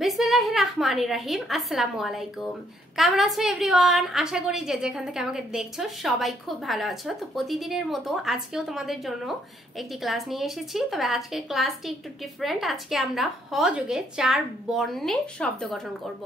বিসমিল্লাহির রহমানির রহিম। আসসালামু আলাইকুম। কেমন আছো এভরিওয়ান? আশা করি যে যেখান থেকে আমাকে দেখছো সবাই খুব ভালো আছো। তো প্রতিদিনের মতো আজকেও তোমাদের জন্য একটি ক্লাস নিয়ে এসেছি। তবে আজকের ক্লাসটি একটু ডিফারেন্ট। আজকে আমরা হ যোগে 4 বর্ণে শব্দ গঠন করব।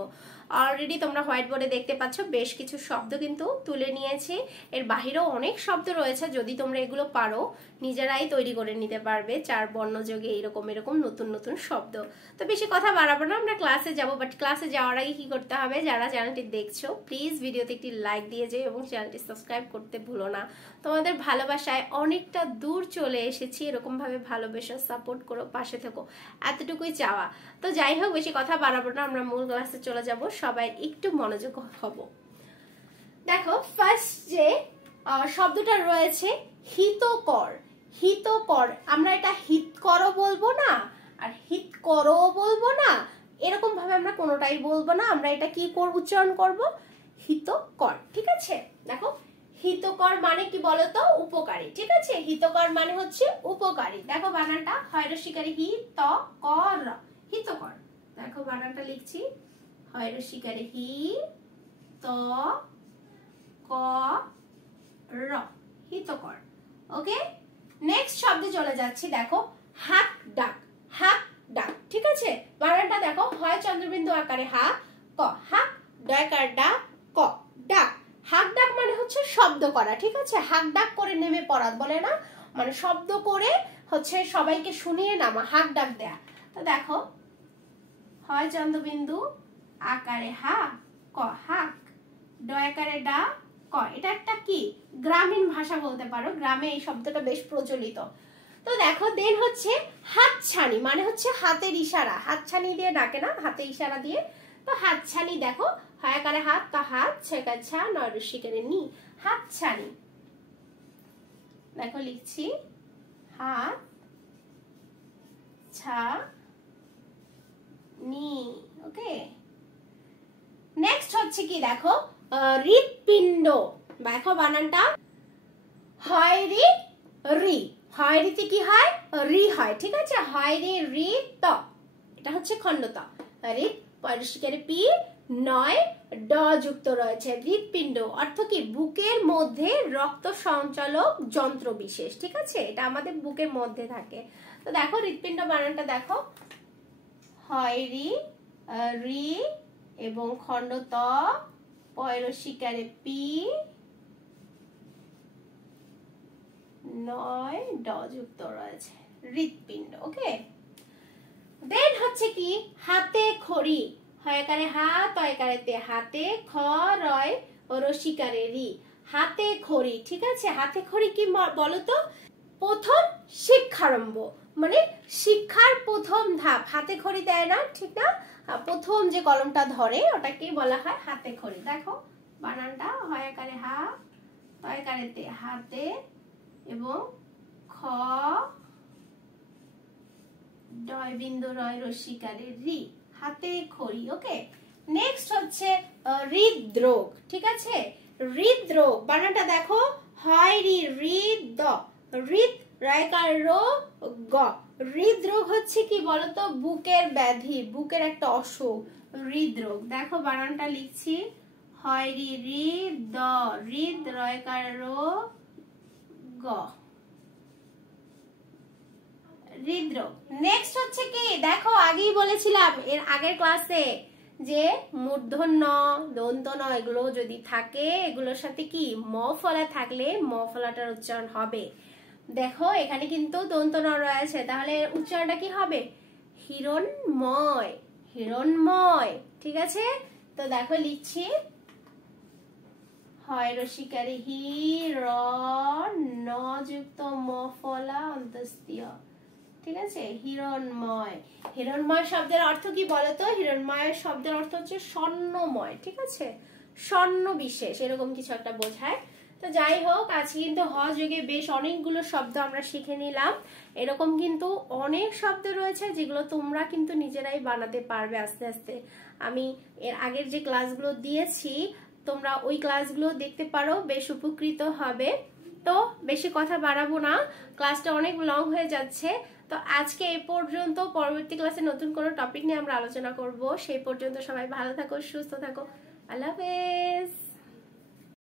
অলরেডি তোমরা হোয়াইট বোর্ডে দেখতে পাচ্ছ বেশ কিছু শব্দ কিন্তু তুলে নিয়েছি। এর বাহিরেও অনেক শব্দ রয়েছে, যদি তোমরা এগুলো পারো নিজেরাই তৈরি করে নিতে পারবে 4 বর্ণ যোগে এরকম নতুন নতুন শব্দ। তো বেশি কথা বাড়াবো না, আমরা ক্লাসে যাব। বাট ক্লাসে যাওয়ার আগে কি করতে হবে, যারা চ্যানেলটি দেখছো প্লিজ ভিডিওতে একটি লাইক দিয়ে যেও এবং চ্যানেলটি সাবস্ক্রাইব করতে ভুলো না। তোমাদের ভালোবাসায় অনেকটা দূর চলে এসেছি, এরকম ভাবে ভালোবাসা সাপোর্ট করো, পাশে থেকো, এতটুকুই চাওয়া। তো যাই হোক, বেশি কথা বাড়াবো না, আমরা মূল ক্লাসে চলে যাব। সবাই একটু মনোযোগ হব। দেখো ফার্স্ট যে শব্দটা রয়েছে হিতকর। হিতকর, আমরা এটা হিত করো বলবো না আর হিত করো বলবো না, এরকম ভাবে আমরা কোনোটাই বলবো না। আমরা এটা কি উচ্চারণ করব? হিতকর। ঠিক আছে, দেখো হিতকর মানে কি বলতো? উপকারী। ঠিক আছে, হিতকর মানে হচ্ছে উপকারী। দেখো বানানটা হয় রসিকারি হি ত কর, হিতকর। দেখো বানানটা লিখছি, হয় রসিকারি হি ত ক র, হিতকর। ওকে, নেক্সট শব্দে চলে যাচ্ছি। দেখো হাক ডাক। হাক ডাক, ঠিক আছে, বানানটা দেখো হয় চন্দ্রবিন্দু আকারে হা ক, হাক ডয়কার ডা ক, ডাক। হাক ডাক মানে হচ্ছে শব্দ করা। ঠিক আছে, হাক ডাক করে নেমে পড়া বলে না, মানে শব্দ করে হচ্ছে সবাইকে শুনিয়ে নামা, হাক ডাক দেয়া। তো দেখো হয় চন্দ্রবিন্দু আকারে হা ক, হাক ডয়কারে ডা ক। এটা একটা কি গ্রামীণ ভাষা বলতে পারো, গ্রামে এই শব্দটা বেশ প্রচলিত। তো দেখো দেন হচ্ছে হাতছানি, মানে হচ্ছে হাতের ইশারা। হাতছানি দিয়ে ডাকে না, হাতে ইশারা দিয়ে। তো হাতছানি দেখো হয় আকারে হাত কা, হাত ছেকা ছা নয় রসিকারে নি, হাতছানি। দেখো লিখছি হাত ছা নি। ওকে, নেক্সট হচ্ছে কি দেখো হৃৎপিণ্ড। দেখো বানানটা হয় রি রি, হয় রিতে কি হয়? রি হয়। ঠিক আছে, হয় রি রি ত, এটা হচ্ছে খণ্ডত। রি পরিষ্কারে পি নয় ড যুক্ত রয়েছে। হৃৎপিণ্ড অর্থ কি? বুকের মধ্যে রক্ত সঞ্চালক যন্ত্র বিশেষ। ঠিক আছে, এটা আমাদের বুকের মধ্যে থাকে। তো দেখো হৃৎপিণ্ড বানানটা দেখো হয় রি রি এবং খণ্ডত পয়রসিকারে পি নয় ড যুক্ত রয়েছে, হৃৎপিণ্ড। ওকে, দেন হচ্ছে কি হাতে খড়ি। হয় একারে হা তয়কারে তে, হাতে খ রয় রসিকারে রি, হাতে খড়ি। ঠিক আছে, হাতে খড়ি কি বলতো? প্রথম শিক্ষারম্ভ, মানে শিক্ষার প্রথম ধাপ। হাতে খড়ি দেয় না, ঠিক না? প্রথম যে কলমটা ধরে ওটাকে বলা হয় হাতে খড়ি। দেখো বানানটা হয় একারে হা তয়কারে তে, হাতে এবং খ ডয় বিন্দু রয় রসিকারে রি, হাতে খড়ি। ওকে, নেক্সট হচ্ছে হৃদরোগ। ঠিক আছে, হৃদরোগ বানানটা দেখো হয় রি রি দ, হৃদ রায়কার রো গ। হৃদরোগ হচ্ছে কি বলতো? বুকের ব্যাধি, বুকের একটা অসুখ, হৃদরোগ। দেখো বানানটা লিখছি হয় রি রি দ, হৃদ রয়কার রো গ, হৃদরোগ। নেক্সট হচ্ছে কি দেখো আগেই বলেছিলাম এর আগের ক্লাসে যে মূর্ধন্য দন্ত ন এগুলো যদি থাকে, এগুলোর সাথে কি ম ফলা থাকলে ম ফলাটার উচ্চারণ হবে। দেখো এখানে কিন্তু দন্ত ন রয়েছে, তাহলে উচ্চারণটা কি হবে? হিরণময়, হিরণময়। ঠিক আছে, তো দেখো লিখছি হয় রসিকারে হি র ন যুক্ত ম ফলা অন্তস্তীয়। ঠিক আছে, হিরণময়। হিরণময় শব্দের অর্থ কি বলতো? হিরণময় শব্দের অর্থ হচ্ছে স্বর্ণময়। ঠিক আছে, স্বর্ণ বিশেষ এরকম কিছু একটা বোঝায়। তো যাই হোক, আজকে কিন্তু হ যোগে বেশ অনেকগুলো শব্দ আমরা শিখে নিলাম। এরকম কিন্তু অনেক শব্দ রয়েছে যেগুলো তোমরা কিন্তু নিজেরাই বানাতে পারবে আস্তে আস্তে। আমি এর আগের যে ক্লাসগুলো দিয়েছি তোমরা ওই ক্লাসগুলো দেখতে পারো, বেশ উপকৃত হবে। তো বেশি কথা বাড়াবো না, ক্লাসটা অনেক লং হয়ে যাচ্ছে। তো আজকে এই পর্যন্ত, পরবর্তী ক্লাসে নতুন কোনো টপিক নিয়ে আমরা আলোচনা করব। সেই পর্যন্ত সবাই ভালো থাকো, সুস্থ থাকো, আল্লাহ হাফেজ।